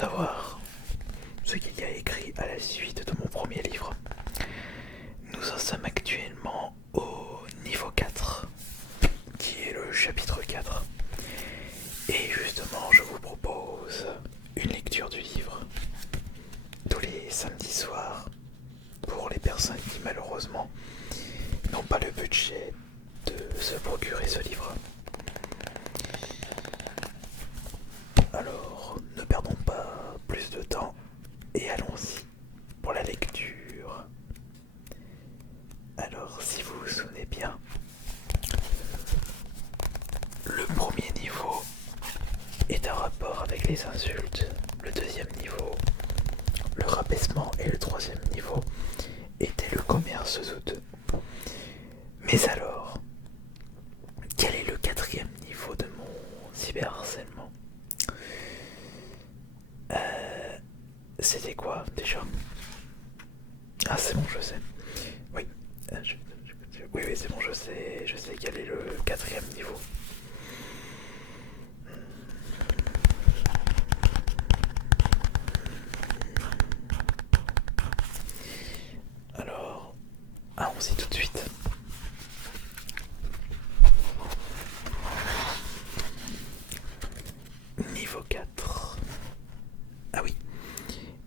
savoir ce qu'il y a écrit à la suite de mon premier livre. Nous en sommes actuellement au niveau 4, qui est le chapitre 4. Et justement, je vous propose une lecture du livre tous les samedis soirs pour les personnes qui malheureusement n'ont pas le budget de se procurer ce livre. Alors, ne perdons pas plus de temps et allons-y pour la lecture. Alors, si vous vous souvenez bien, le premier niveau est un rapport avec les insultes, le deuxième niveau, le rabaissement, et le troisième niveau était le commerce douteux. Mais alors, quel est le quatrième niveau de mon cyberharcèlement? C'était quoi déjà? Ah, c'est bon, je sais. Oui, oui, c'est bon, je sais quel est le quatrième niveau. Alors, allons-y tout de suite. Niveau 4. Ah oui,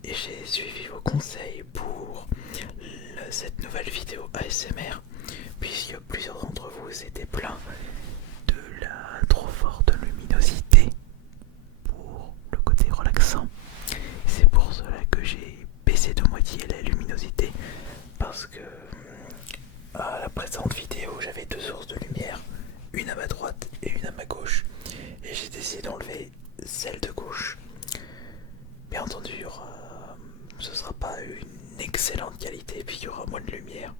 et j'ai suivi vos conseils pour cette nouvelle vidéo ASMR, puisque plusieurs d'entre vous s'étaient plaints de la trop forte luminosité pour le côté relaxant. C'est pour cela que j'ai baissé de moitié la luminosité, parce que à la précédente vidéo j'avais deux sources de lumière, une à ma droite et une à ma gauche, et j'ai décidé d'enlever celle de gauche. Bien entendu, ce sera pas une excellente qualité, puis il y aura moins de lumière,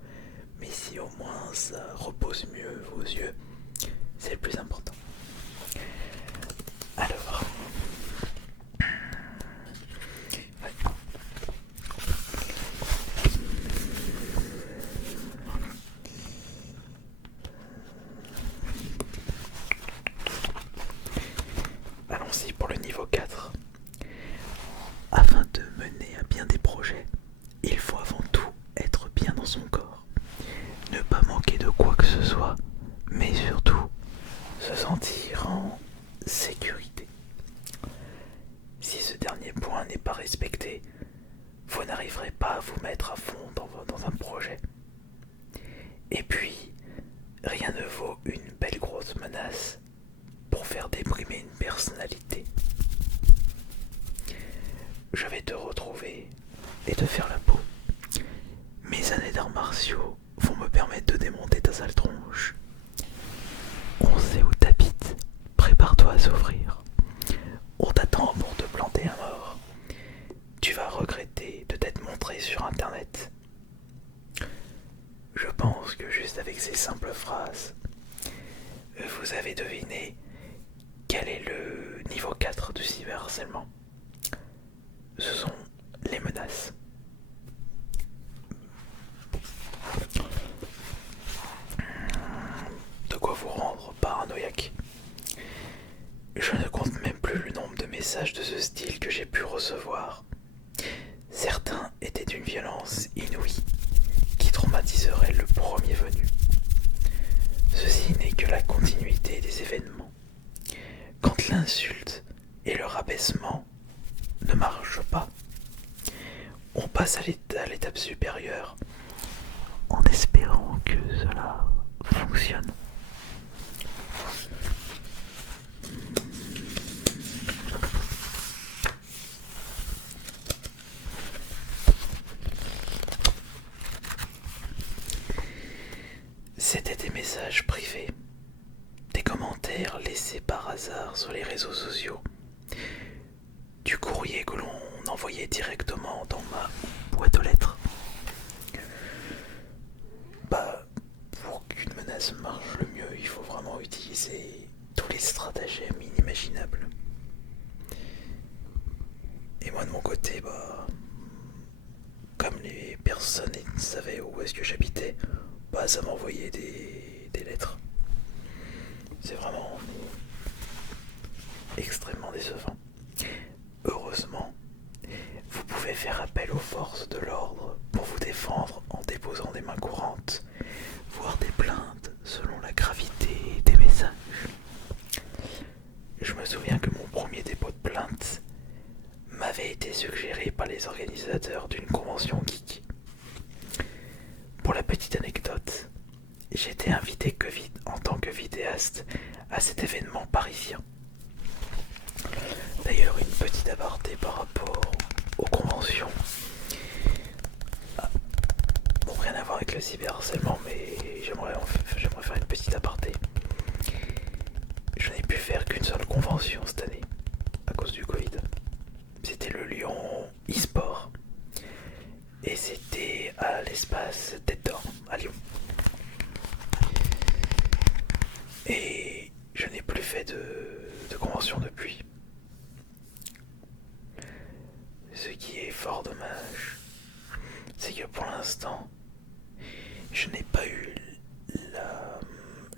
mais si au moins ça repose mieux vos yeux, c'est le plus important. Alors, ouais. Allons-y pour le niveau 4. Afin de mener à bien des projets, il faut avant tout être bien dans son corps, ne pas manquer de quoi que ce soit, mais surtout se sentir en sécurité. Si ce dernier point n'est pas respecté, vous n'arriverez pas à vous mettre à fond dans un projet. Et puis, rien ne vaut une belle grosse menace pour faire déprimer une personnalité. Je vais te retrouver et te faire la peau. Mes années d'arts martiaux vont me permettre de démonter ta sale tronche. On sait où t'habites, prépare-toi à s'ouvrir. On t'attend pour te planter à mort. Tu vas regretter de t'être montré sur internet. Je pense que juste avec ces simples phrases, vous avez deviné quel est le niveau 4 du cyberharcèlement. Ce sont les menaces. De quoi vous rendre paranoïaque. Je ne compte même plus le nombre de messages de ce style que j'ai pu recevoir. Certains étaient d'une violence inouïe, qui traumatiserait le premier venu. Ceci n'est que la continuité des événements. Quand l'insulte et le rabaissement ne marchent pas, on passe à l'étape supérieure en espérant que cela fonctionne. C'était des messages privés, des commentaires laissés par hasard sur les réseaux sociaux, du courrier que l'on envoyait directement dans ma boîte aux lettres. Pour qu'une menace marche le mieux, il faut vraiment utiliser tous les stratagèmes inimaginables. Et moi de mon côté, comme les personnes ne savaient où est-ce que j'habitais, ça m'envoyait des lettres. C'est vraiment extrêmement décevant. Heureusement, faire appel aux forces de l'ordre pour vous défendre en déposant des mains courantes, voire des plaintes selon la gravité des messages. Je me souviens que mon premier dépôt de plainte m'avait été suggéré par les organisateurs d'une convention geek. Pour la petite anecdote, j'étais invité en tant que vidéaste à cet événement parisien. D'ailleurs, une petite aparté par rapport aux conventions. Bon, rien à voir avec le cyberharcèlement, mais j'aimerais faire une petite aparté. Je n'ai pu faire qu'une seule convention cette année, à cause du Covid. C'était le Lyon e-sport. Et c'était à l'espace Tête d'Or, à Lyon. Et je n'ai plus fait de convention depuis. Ce qui est fort dommage, c'est que pour l'instant, je n'ai pas eu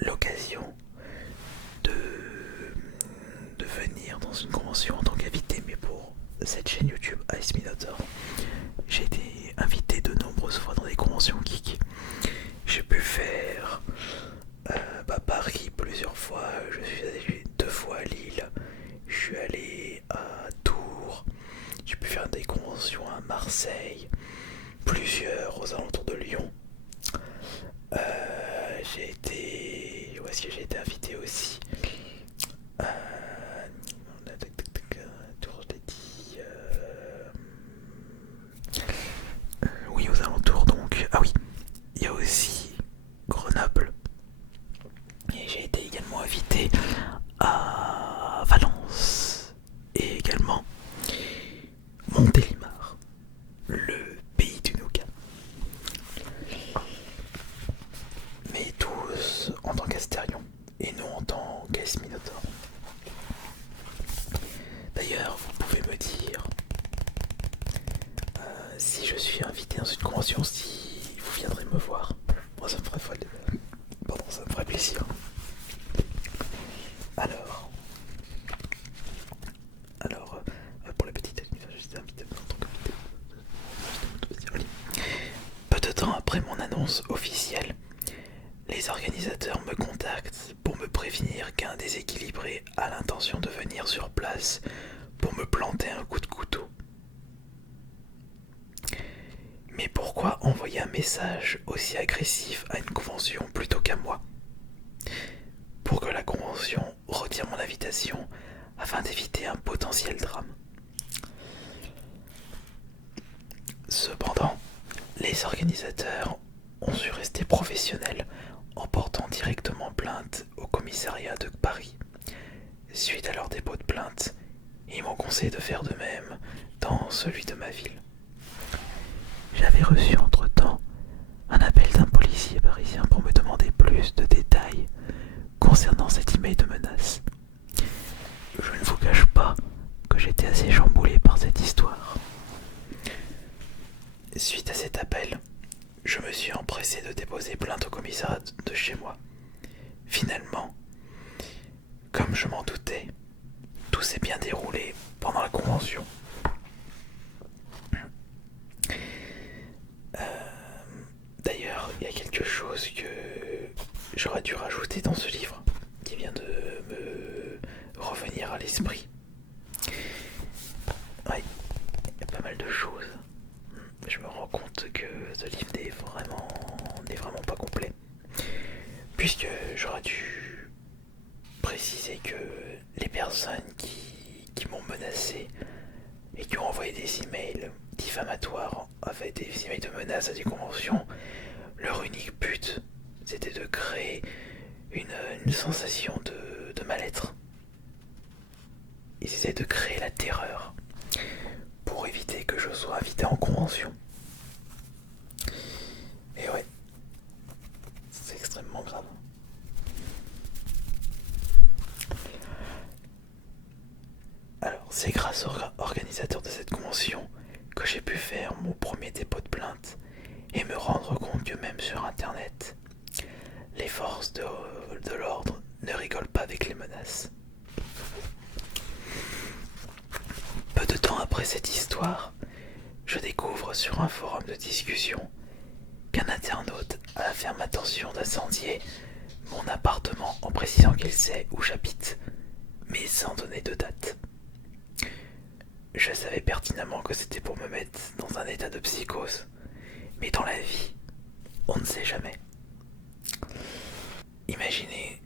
l'occasion de venir dans une convention en tant qu'invité, mais pour cette chaîne YouTube Ice Minotaur, j'ai été invité de nombreuses fois dans des conventions geek. J'ai pu faire Paris plusieurs fois, je suis allé 2 fois à Lille, je suis allé à Tours, j'ai pu faire des conventions à Marseille, plusieurs aux alentours de Lyon. J'ai été... Où est-ce que j'ai été invité aussi? Tours, je l'ai dit... Oui, aux alentours donc. Ah oui, il y a aussi Grenoble. Et j'ai été également invité à Valence. Et également Montélimar, le pays du nougat. Mais tous en tant qu'Astérion et non en tant qu'Ice Minotaur. D'ailleurs, vous pouvez me dire si je suis invité dans une convention, si vous viendrez me voir. Moi, ça me ferait ça me ferait plaisir. Alors, pour la petite j'étais invité en tant qu'invité. Peu de temps après mon annonce officielle, les organisateurs me contactent pour me prévenir qu'un déséquilibré a l'intention de venir sur place pour me planter un coup de couteau. Mais pourquoi envoyer un message aussi agressif à une convention plutôt qu'à moi? Pour que la convention retire mon invitation afin d'éviter un potentiel drame. Cependant, les organisateurs ont su rester professionnels en portant directement plainte au commissariat de Paris. Suite à leur dépôt de plainte, ils m'ont conseillé de faire de même dans celui de ma ville. J'avais reçu entre-temps un appel d'un policier parisien pour me demander plus de détails concernant cet email de menace. Je ne vous cache pas que j'étais assez chamboulé par cette histoire. Suite à cet appel, je me suis empressé de déposer plainte au commissariat de chez moi. Finalement, comme je m'en doutais, tout s'est bien déroulé pendant la convention. D'ailleurs, il y a quelque chose que j'aurais dû rajouter dans ce livre qui vient de me revenir à l'esprit. Ouais, il y a pas mal de choses. Je me rends compte que ce livre n'est vraiment pas complet. Puisque j'aurais dû préciser que les personnes qui m'ont menacé et qui ont envoyé des emails diffamatoires, avaient des emails de menaces à des conventions, leur unique but c'était de créer une sensation de mal-être. Ils essaient de créer la terreur pour éviter que je sois invité en convention. Et ouais, c'est extrêmement grave. Alors, c'est grâce aux organisateurs de cette convention que j'ai pu faire mon premier dépôt de plainte et me rendre compte que même sur internet, les forces de l'ordre ne rigolent pas avec les menaces. Peu de temps après cette histoire, je sur un forum de discussion qu'un internaute a la ferme intention d'incendier mon appartement en précisant qu'il sait où j'habite, mais sans donner de date. Je savais pertinemment que c'était pour me mettre dans un état de psychose, mais dans la vie, on ne sait jamais. Imaginez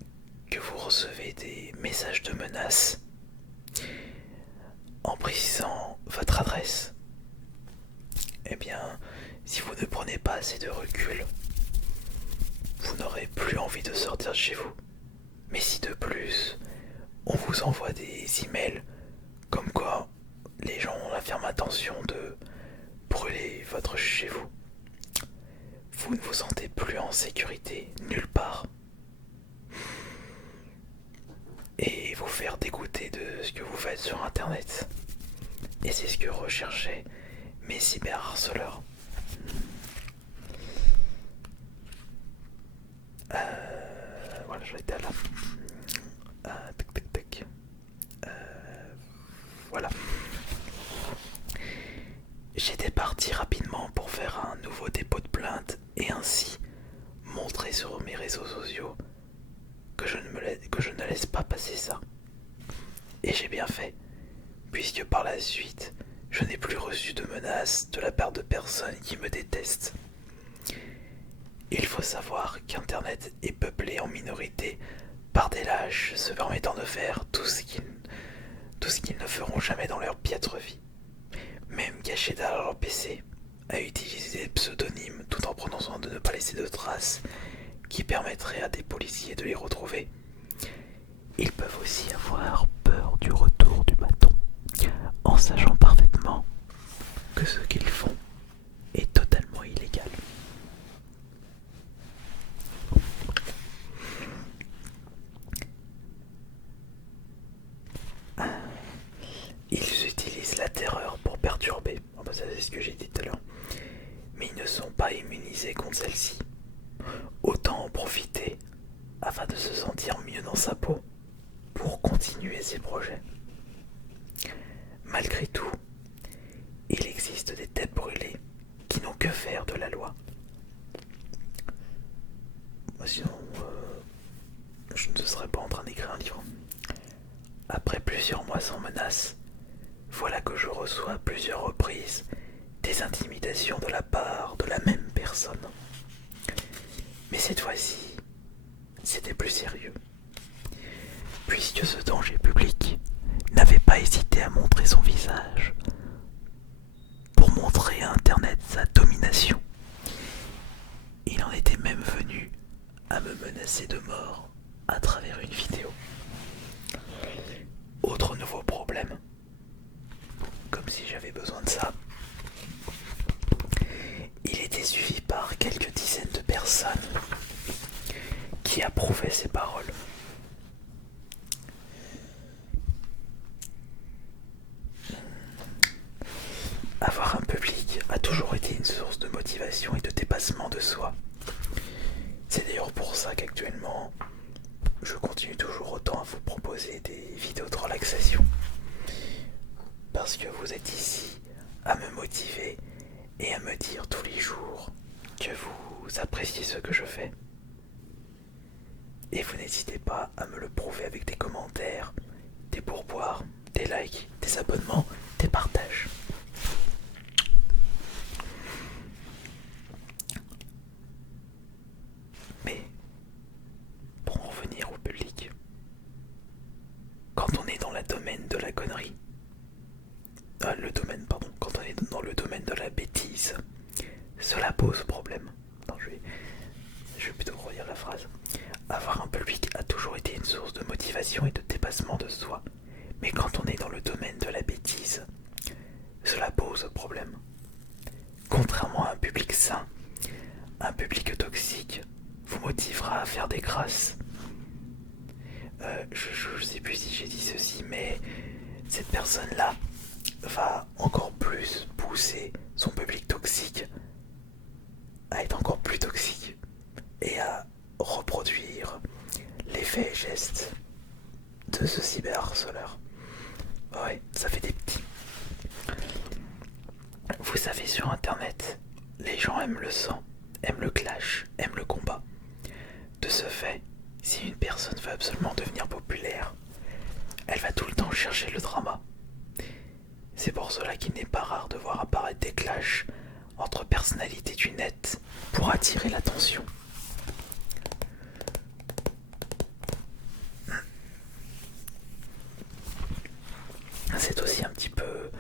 que vous recevez des messages de menaces en précisant votre adresse. Eh bien, si vous ne prenez pas assez de recul, vous n'aurez plus envie de sortir de chez vous. Mais si de plus, on vous envoie des emails comme quoi les gens ont la ferme intention de brûler votre chez vous, vous ne vous sentez plus en sécurité nulle part. Et vous faire dégoûter de ce que vous faites sur internet. Et c'est ce que recherchaient mes cyberharceleurs. Voilà, je l'étais là. Tac, tac, tac. Voilà. J'étais parti rapidement pour faire un nouveau dépôt de plainte et ainsi montrer sur mes réseaux sociaux que je ne laisse pas passer ça. Et j'ai bien fait, puisque par la suite, je n'ai plus reçu de menaces de la part de personnes qui me détestent. Il faut savoir qu'Internet est peuplé en minorité par des lâches se permettant de faire tout ce qu'ils ne feront jamais dans leur piètre vie. Même cachés derrière leur PC, à utiliser des pseudonymes tout en prenant soin de ne pas laisser de traces qui permettraient à des policiers de les retrouver. Ils peuvent aussi avoir peur du retour du bâton, en sachant parfaitement que ce qu'ils font est totalement illégal. Ils utilisent la terreur pour perturber, ça c'est ce que j'ai dit tout à l'heure, mais ils ne sont pas immunisés contre celle-ci. Autant en profiter afin de se sentir mieux dans sa peau pour continuer ses projets. Malgré tout, il existe des têtes brûlées qui n'ont que faire de la loi. Sinon, je ne serais pas en train d'écrire un livre. Après plusieurs mois sans menace, voilà que je reçois à plusieurs reprises des intimidations de la part de la même personne. Mais cette fois-ci, c'était plus sérieux, puisque ce danger public n'avait pas hésité à montrer son visage pour montrer à Internet sa domination. Il en était même venu à me menacer de mort à travers une vidéo. Autre nouveau problème, comme si j'avais besoin de ça, il était suivi par quelques dizaines de personnes qui approuvaient ses paroles. Avoir un public a toujours été une source de motivation et de dépassement de soi. C'est d'ailleurs pour ça qu'actuellement, je continue toujours autant à vous proposer des vidéos de relaxation. Parce que vous êtes ici à me motiver et à me dire tous les jours que vous appréciez ce que je fais. Et vous n'hésitez pas à me le prouver avec des commentaires, des pourboires, des likes, des abonnements, des partages. Mais, pour en revenir au public, quand on est dans le domaine de la connerie, quand on est dans le domaine de la bêtise, cela pose problème. Non, je vais plutôt relire la phrase. Avoir un public a toujours été une source de motivation et de dépassement de soi. Mais quand on est dans le domaine de la bêtise, cela pose problème. Contrairement à un public sain, un public toxique vous motivera à faire des grâces. Je sais plus si j'ai dit ceci, mais cette personne-là va encore plus pousser son public toxique à être encore plus toxique et à reproduire les faits et gestes de ce cyberharceleur. Ouais, ça fait des petits. Vous savez sur internet, les gens aiment le sang, aiment le clash, aiment le combat. De ce fait, si une personne veut absolument devenir populaire, elle va tout le temps chercher le drama. C'est pour cela qu'il n'est pas rare de voir apparaître des clashs entre personnalités du net pour attirer l'attention. C'est aussi un petit peu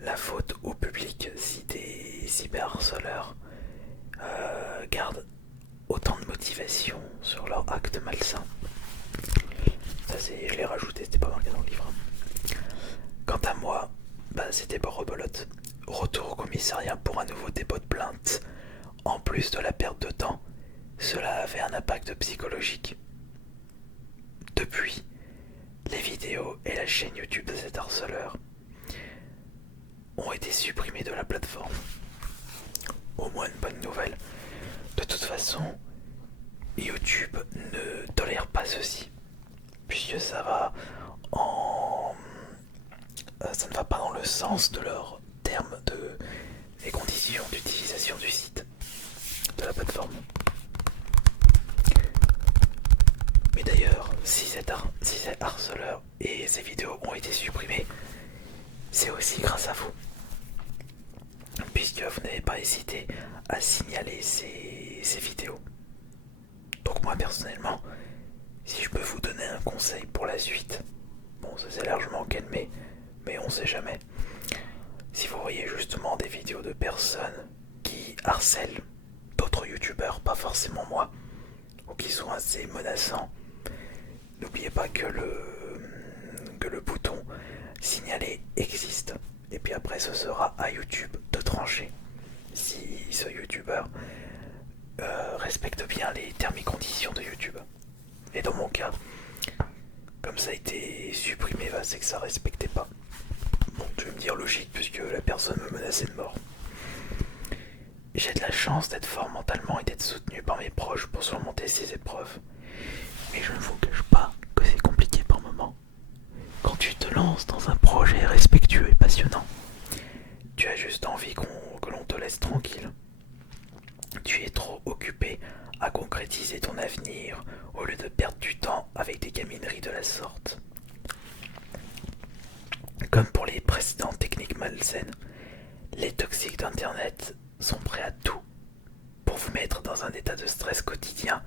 la faute au public si des cyberharceleurs gardent autant de motivation sur leur acte malsain. Ça je l'ai rajouté, c'était pas marqué dans le livre. Quant à moi, c'était pas rebelote. Retour au commissariat pour un nouveau dépôt de plainte. En plus de la perte de temps, cela avait un impact psychologique. Depuis, les vidéos et la chaîne YouTube de cet harceleur ont été supprimés de la plateforme. Au moins une bonne nouvelle. De toute façon, YouTube ne tolère pas ceci, puisque ça ne va pas dans le sens de leurs termes des conditions d'utilisation du site, de la plateforme. Mais d'ailleurs, si cet harceleur et ces vidéos ont été supprimés, c'est aussi grâce à vous, puisque vous n'avez pas hésité à signaler ces vidéos. Donc moi personnellement, si je peux vous donner un conseil pour la suite, bon ça s'est largement calmé, mais on sait jamais. Si vous voyez justement des vidéos de personnes qui harcèlent d'autres youtubeurs, pas forcément moi, ou qui sont assez menaçants, n'oubliez pas que le bouton signaler existe. Et puis après ce sera à YouTube de trancher si ce youtubeur respecte bien les termes et conditions de YouTube. Et dans mon cas, comme ça a été supprimé, c'est que ça respectait pas. Bon, tu vas me dire logique puisque la personne me menaçait de mort. J'ai de la chance d'être fort mentalement et d'être soutenu par mes proches pour surmonter ces épreuves. Mais je ne vous cache pas que c'est compliqué par moments. Quand tu te lances dans un projet respectueux et passionnant, tu as juste envie que l'on te laisse tranquille. Tu es trop occupé à concrétiser ton avenir au lieu de perdre du temps avec des gamineries de la sorte. Comme pour les précédentes techniques malsaines, les toxiques d'internet sont prêts à tout pour vous mettre dans un état de stress quotidien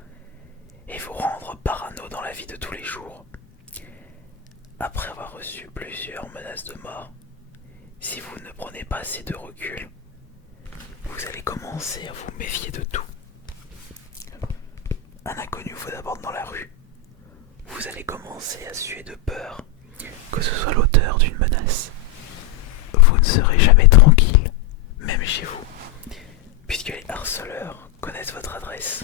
et vous rendre parano dans la vie de tous les jours. Après avoir reçu plusieurs menaces de mort, si vous ne prenez pas assez de recul, vous allez commencer à vous méfier de tout. Un inconnu vous aborde dans la rue, vous allez commencer à suer de peur que ce soit l'auteur d'une menace. Vous ne serez jamais tranquille, même chez vous, puisque les harceleurs connaissent votre adresse.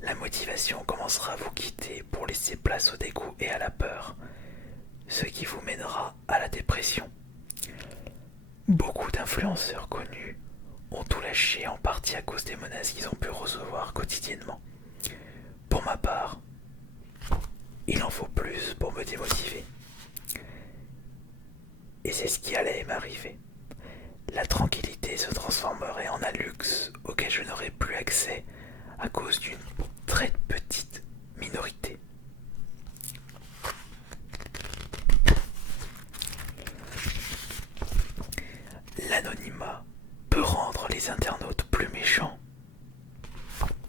La motivation commencera à vous quitter pour laisser place au dégoût et à la peur, ce qui vous mènera à la dépression. Beaucoup d'influenceurs connus ont tout lâché en partie à cause des menaces qu'ils ont pu recevoir quotidiennement. Pour ma part, il en faut plus pour me démotiver. Et c'est ce qui allait m'arriver. La tranquillité se transformerait en un luxe auquel je n'aurais plus accès à cause d'une très petite minorité. L'anonymat peut rendre les internautes plus méchants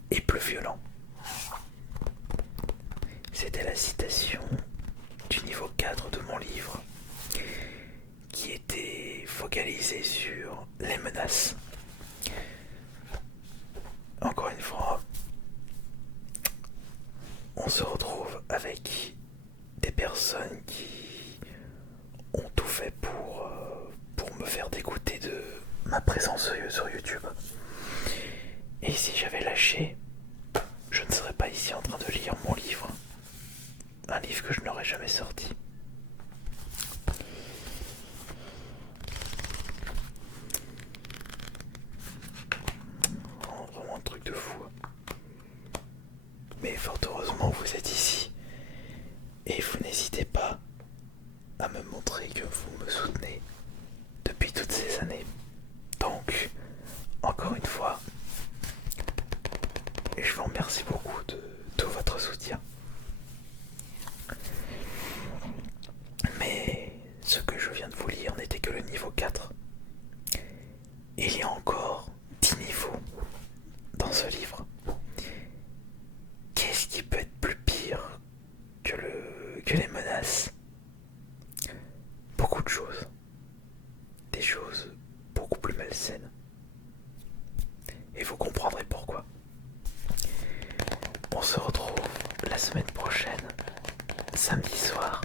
et plus violents. C'était la citation du niveau 4 de mon livre, qui était focalisé sur les menaces. Encore une fois, on se retrouve avec des personnes qui ont tout fait pour me faire dégoûter de ma présence sur YouTube. Et si j'avais lâché, je ne serais pas ici en train de lire mon livre. Un livre que je n'aurais jamais sorti. Vraiment un truc de fou. Mais fort heureusement vous êtes ici. Et vous n'hésitez pas à me montrer que vous me soutenez depuis toutes ces années. malsaine. Et vous comprendrez pourquoi. On se retrouve la semaine prochaine, samedi soir,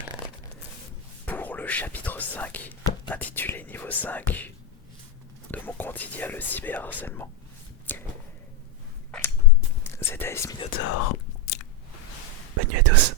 pour le chapitre 5, intitulé niveau 5 de mon quotidien, le cyberharcèlement. C'était Ace Minotaur. Bonne nuit à tous.